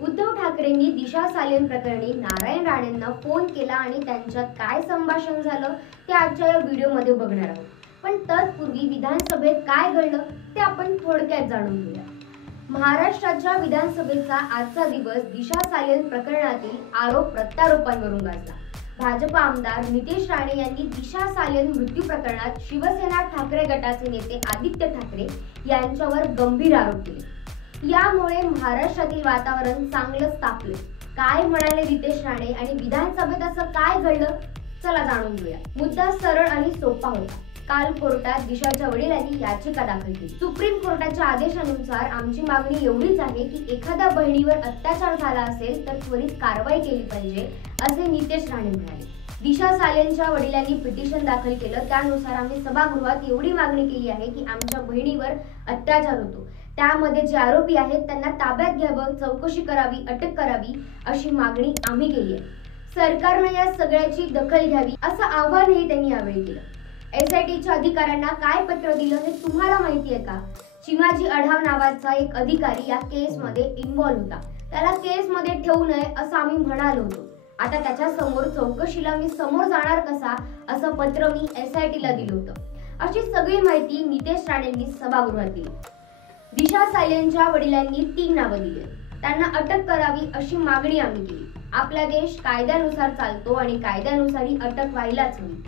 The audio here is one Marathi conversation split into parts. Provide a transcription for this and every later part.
उद्धव ठाकरेंनी दिशा सालेन प्रकरणी नारायण राणेंना फोन केला आणि त्यांच्यात काय संभाषण झालं ते आजच्या या व्हिडिओमध्ये बघणार आहोत। पण तत्पूर्वी विधानसभेत काय घडलं ते आपण थोडक्यात जाणून घेऊया। महाराष्ट्राच्या विधानसभेचा आजचा दिवस दिशा सालेन प्रकरणातील आरोप प्रत्यारोपांवरून गाजला। भाजप आमदार नितेश राणे यांनी दिशा सालेन मृत्यू प्रकरणात शिवसेना ठाकरे गटाचे नेते आदित्य ठाकरे यांच्यावर गंभीर आरोप केले। यामुळे महाराष्ट्रातील वातावरण चांगलंच तापले। काय म्हणाले नितेश राणे आणि विधानसभेत असं काय घडलं, चला जाणून घेऊया। मुद्दा सरळ आणि सोपा होता। काल कोर्टात दिशाच्या वडिलांनी याचिका दाखल केली। सुप्रीम कोर्टाच्या आदेशानुसार आमची मागणी एवढीच आहे की एखाद्या बहिणीवर अत्याचार झाला असेल तर त्वरित कारवाई केली पाहिजे, असे नितेश राणे म्हणाले। दिशा सालेंच्या वडिलांनी पिटिशन दाखल केलं। त्यानुसार आम्ही सभागृहात एवढी मागणी केली आहे की आमच्या बहिणीवर अत्याचार होतो, त्यामध्ये जे आरोपी आहेत त्यांना ताब्यात घ्यावं, चौकशी करावी, अटक करावी अशी मागणी आम्ही केली आहे। सरकारने या सगळ्याची दखल घ्यावी असं आवाहनही त्यांनी यावेळी केलं। एसआयटीच्या अधिकाऱ्यांना काय पत्र दिलं हे तुम्हाला माहिती आहे का? चिमाजी अढाव नावाचा एक अधिकारी या केसमध्ये इन्व्हॉल्व होता। त्याला केसमध्ये ठेवू नये असं आम्ही म्हणालो होतो। आता त्याच्या समोर चौकशीला मी समोर जाणार कसा असं पत्र मी एसआयटीला दिलं होतं, अशी सगळी माहिती नितेश राणेंनी सभागृहात दिली। दिशा सालेंच्या वडिलांनी 3 नावं दिली। त्यांना अटक करावी अशी मागणी आम्ही केली। आपला देश कायद्यानुसार चालतो आणि कायद्यानुसार ही अटक व्हायलाच हवी।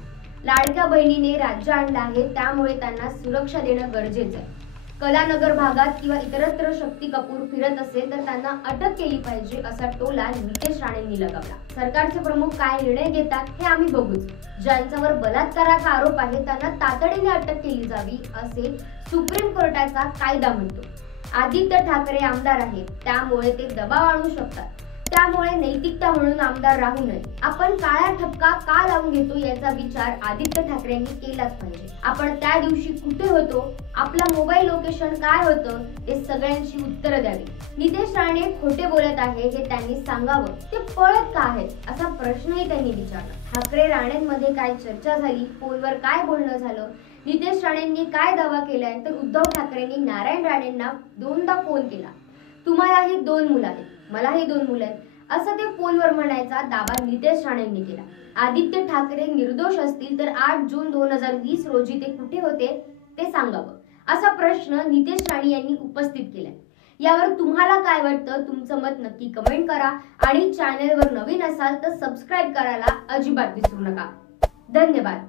लाडक्या बहिणीने राज्य आणलं आहे, त्यामुळे त्यांना सुरक्षा देणं गरजेचं आहे। कलानगर भागात किंवा इतरत्र शक्ती कपूर फिरत असेल तर त्यांना अटक केली पाहिजे असा टोला नितेश राणेंनी लगावला। सरकारचे प्रमुख काय निर्णय घेतात हे आम्ही बघूच। ज्यांच्यावर बलात्काराचा आरोप आहे त्यांना तातडीने अटक केली जावी असे सुप्रीम कोर्टाचा कायदा म्हणतो। आदित्य ठाकरे आमदार आहेत, त्यामुळे ते दबाव आणू शकतात, त्यामुळे नैतिकता म्हणून आमदार राहू नये। आपण काळा ठपका का लावून घेतो याचा विचार आदित्य ठाकरेंनी केलाच पाहिजे। आपण त्या दिवशी कुठे होतो, आपला मोबाईल लोकेशन काय होतं, हे सगळ्यांची उत्तरं द्यावी। नितेश राणे खोटे बोलत आहे हे त्यांनी सांगावं। ते पळत का आहेत असा प्रश्नही त्यांनी विचारला। ठाकरे राणेंमध्ये काय चर्चा झाली, फोनवर काय बोलणं झालं, नितेश राणेंनी काय दावा केलाय, तर उद्धव ठाकरेंनी नारायण राणेंना 2दा फोन केला। तुम्हालाही 2 मुलं आहेत, मलाही 2 मुलं आहेत असं ते फोनवर म्हणायचा दावा नितेश राणेंनी केला। आदित्य ठाकरे निर्दोष असतील तर 8 जून 2020 रोजी ते कुठे होते ते सांगावं, असा प्रश्न नितेश राणे यांनी उपस्थित केलाय। यावर तुम्हाला काय वाटतं, तुमचं मत नक्की कमेंट करा आणि चॅनलवर नवीन असाल तर सबस्क्राईब करायला अजिबात विसरू नका। धन्यवाद।